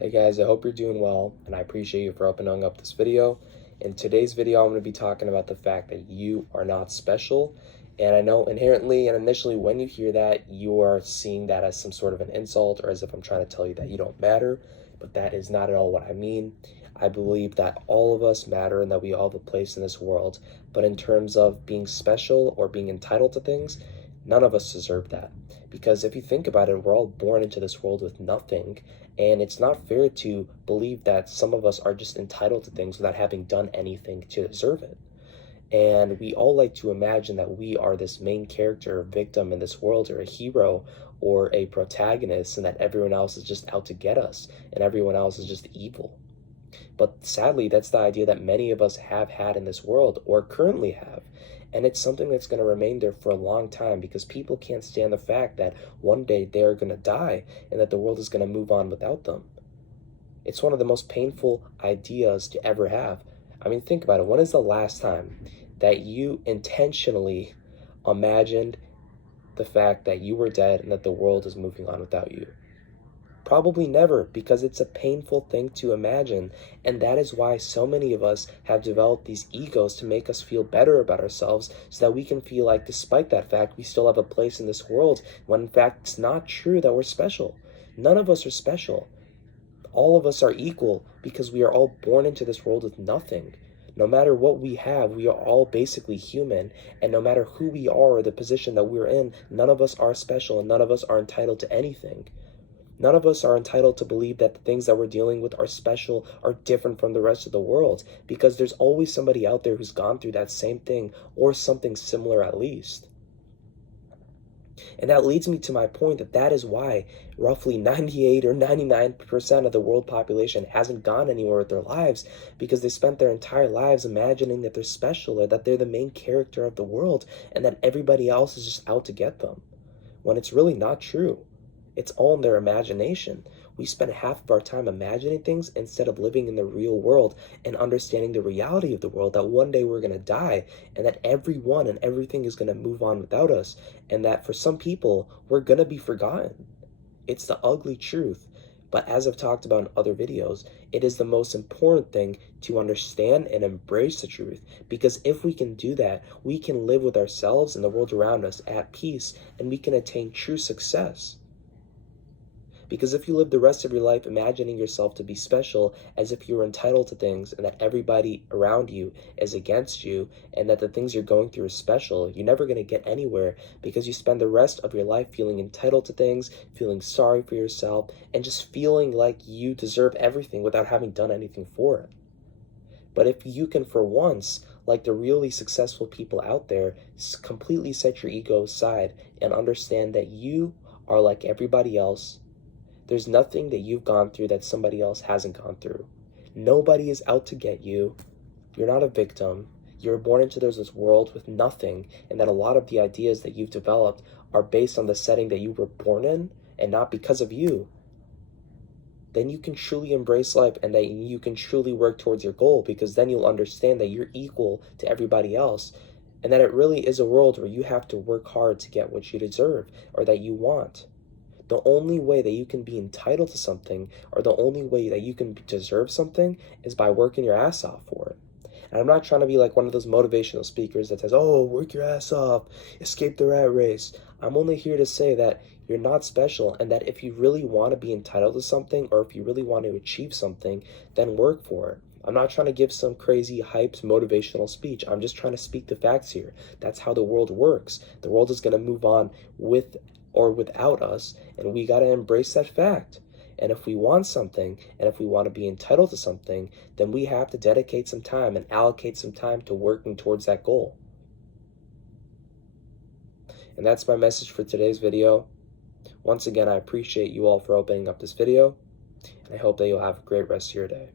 Hey guys, I hope you're doing well, and I appreciate you for opening up this video. In today's video, I'm going to be talking about the fact that you are not special. And I know inherently and initially when you hear that, you are seeing that as some sort of an insult or as if I'm trying to tell you that you don't matter, but that is not at all what I mean. I believe that all of us matter and that we all have a place in this world. But in terms of being special or being entitled to things, none of us deserve that. Because if you think about it, we're all born into this world with nothing, and it's not fair to believe that some of us are just entitled to things without having done anything to deserve it. And we all like to imagine that we are this main character or victim in this world, or a hero or a protagonist, and that everyone else is just out to get us and everyone else is just evil. But sadly, that's the idea that many of us have had in this world or currently have. And it's something that's going to remain there for a long time because people can't stand the fact that one day they're going to die and that the world is going to move on without them. It's one of the most painful ideas to ever have. I mean, think about it. When is the last time that you intentionally imagined the fact that you were dead and that the world is moving on without you? Probably never, because it's a painful thing to imagine. And that is why so many of us have developed these egos to make us feel better about ourselves so that we can feel like, despite that fact, we still have a place in this world, when in fact it's not true that we're special. None of us are special. All of us are equal because we are all born into this world with nothing. No matter what we have, we are all basically human. And no matter who we are or the position that we're in, none of us are special and none of us are entitled to anything. None of us are entitled to believe that the things that we're dealing with are special, are different from the rest of the world, because there's always somebody out there who's gone through that same thing or something similar at least. And that leads me to my point that that is why roughly 98 or 99% of the world population hasn't gone anywhere with their lives, because they spent their entire lives imagining that they're special or that they're the main character of the world and that everybody else is just out to get them, when it's really not true. It's all in their imagination. We spend half of our time imagining things instead of living in the real world and understanding the reality of the world, that one day we're going to die and that everyone and everything is going to move on without us, and that for some people, we're going to be forgotten. It's the ugly truth. But as I've talked about in other videos, it is the most important thing to understand and embrace the truth, because if we can do that, we can live with ourselves and the world around us at peace, and we can attain true success. Because if you live the rest of your life imagining yourself to be special, as if you were entitled to things and that everybody around you is against you and that the things you're going through are special, you're never going to get anywhere, because you spend the rest of your life feeling entitled to things, feeling sorry for yourself, and just feeling like you deserve everything without having done anything for it. But if you can, for once, like the really successful people out there, completely set your ego aside and understand that you are like everybody else. There's nothing that you've gone through that somebody else hasn't gone through. Nobody is out to get you. You're not a victim. You're born into this world with nothing, and that a lot of the ideas that you've developed are based on the setting that you were born in and not because of you. Then you can truly embrace life and that you can truly work towards your goal, because then you'll understand that you're equal to everybody else and that it really is a world where you have to work hard to get what you deserve or that you want. The only way that you can be entitled to something, or the only way that you can deserve something, is by working your ass off for it. And I'm not trying to be like one of those motivational speakers that says, oh, work your ass off, escape the rat race. I'm only here to say that you're not special, and that if you really want to be entitled to something, or if you really want to achieve something, then work for it. I'm not trying to give some crazy hyped motivational speech. I'm just trying to speak the facts here. That's how the world works. The world is going to move on with or without us, and we got to embrace that fact. And if we want something, and if we want to be entitled to something, then we have to dedicate some time and allocate some time to working towards that goal. And that's my message for today's video. Once again, I appreciate you all for opening up this video, and I hope that you'll have a great rest of your day.